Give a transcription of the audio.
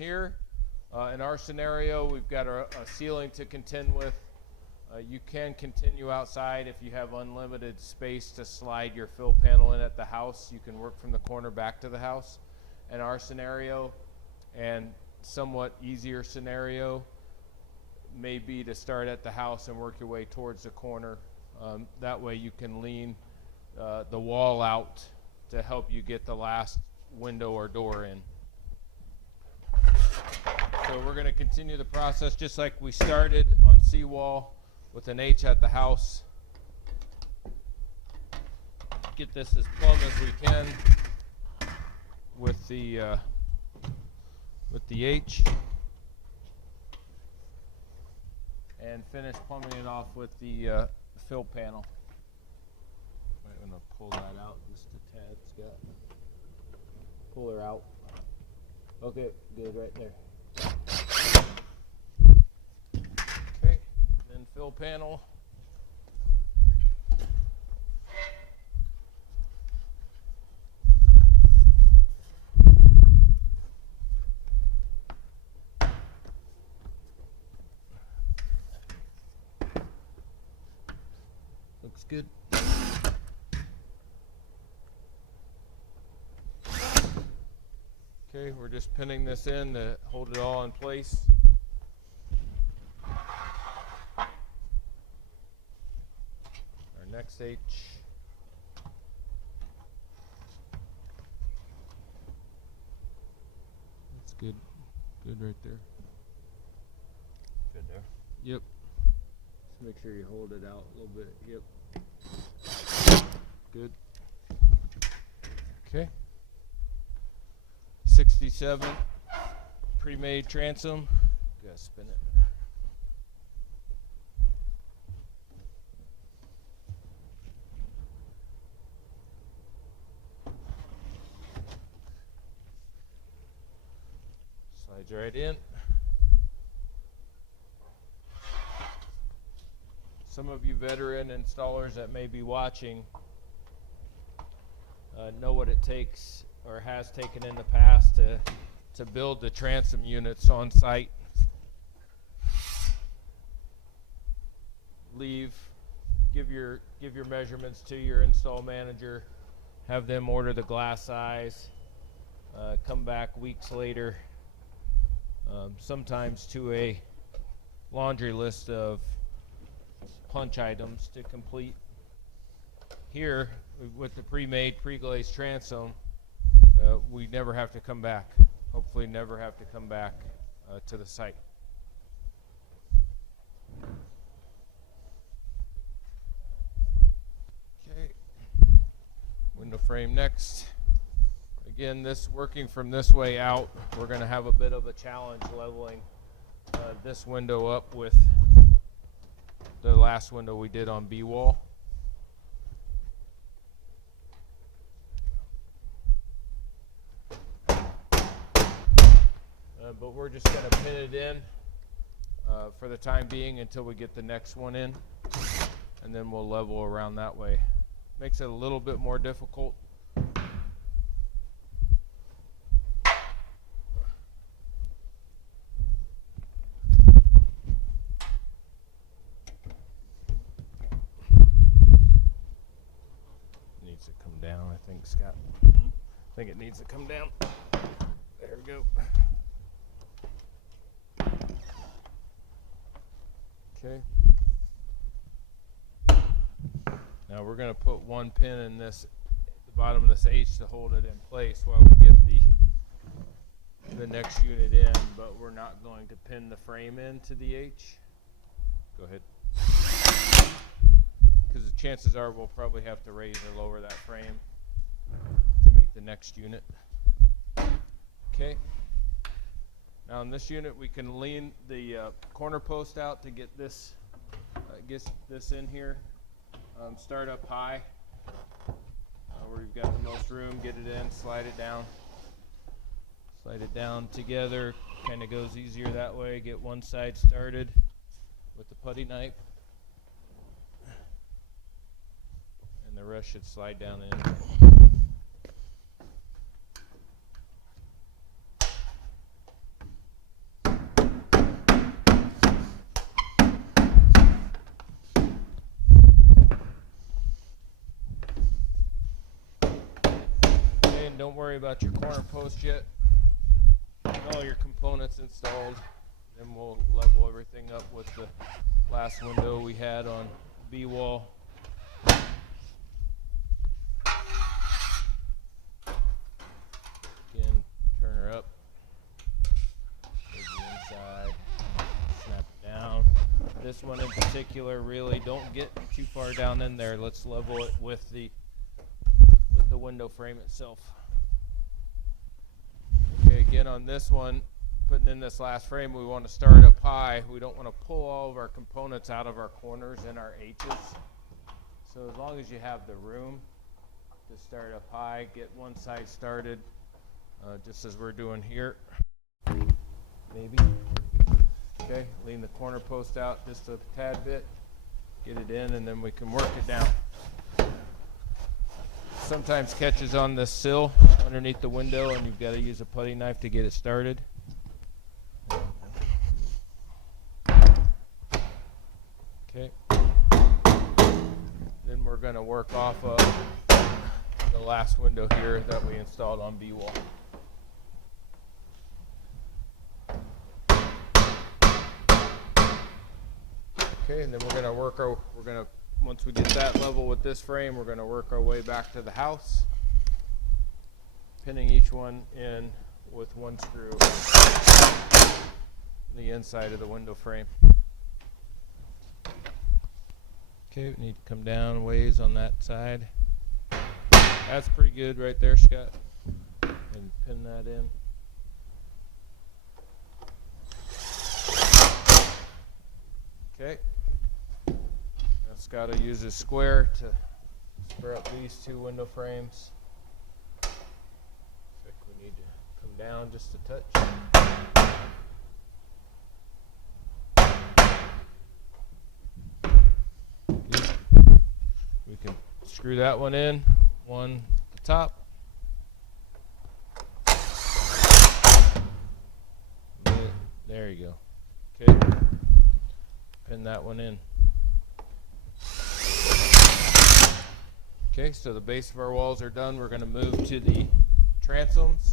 here. In our scenario, we've got a ceiling to contend with. You can continue outside if you have unlimited space to slide your fill panel in at the house. You can work from the corner back to the house. In our scenario, and somewhat easier scenario, may be to start at the house and work your way towards the corner. That way you can lean the wall out to help you get the last window or door in. So we're going to continue the process just like we started on seawall with an H at the house. Get this as plumb as we can with the H, and finish plumbing it off with the fill panel. I'm going to pull that out just a tad, Scott. Pull her out. Okay, good right there. Okay, then fill panel. Looks good. Okay, we're just pinning this in to hold it all in place. Our next H. That's good. Good right there. Good there. Yep. Just make sure you hold it out a little bit. Yep. Good. Okay. 67 pre-made transom. Gotta spin it. Slides right in. Some of you veteran installers that may be watching know what it takes or has taken in the past to build the transom units on site. Give your measurements to your install manager, have them order the glass size, come back weeks later, sometimes to a laundry list of punch items to complete. Here, with the pre-made, pre-glazed transom, we never have to come back. Hopefully never have to come back to the site. Okay. Window frame next. Again, this working from this way out, we're going to have a bit of a challenge leveling this window up with the last window we did on B-wall. But we're just going to pin it in for the time being until we get the next one in, and then we'll level around that way. Makes it a little bit more difficult. Needs to come down, I think, Scott. I think it needs to come down. There we go. Okay. Now we're going to put one pin in the bottom of this H to hold it in place while we get the next unit in, but we're not going to pin the frame into the H. Go ahead. Because the chances are we'll probably have to raise or lower that frame to meet the next unit. Okay. Now in this unit, we can lean the corner post out to get this in here. Start up high where you've got the most room. Get it in, slide it down. Slide it down together. Kind of goes easier that way. Get one side started with the putty knife. And the rest should slide down in. about your corner post yet. Get all your components installed. Then we'll level everything up with the last window we had on B wall. Again, turn her up. Take the inside. Snap it down. This one in particular, really don't get too far down in there. Let's level it with the window frame itself. Okay, again on this one, putting in this last frame, we want to start up high. We don't want to pull all of our components out of our corners and our H's. So as long as you have the room to start up high, get one side started, just as we're doing here. Maybe. Okay, lean the corner post out just a tad bit, get it in, and then we can work it down. Sometimes catches on the sill underneath the window, and you've got to use a putty knife to get it started. Okay. Then we're going to work off of the last window here that we installed on B wall. Okay, and then once we get that level with this frame, we're going to work our way back to the house, pinning each one in with one screw in the inside of the window frame. Okay, we need to come down ways on that side. That's pretty good right there, Scott. And pin that in. Okay. Now Scott will use his square to square up these two window frames. I think we need to come down just a touch. Good. We can screw that one in, one at the top. There you go. Okay. Pin that one in. Okay, so the base of our walls are done. We're going to move to the transoms.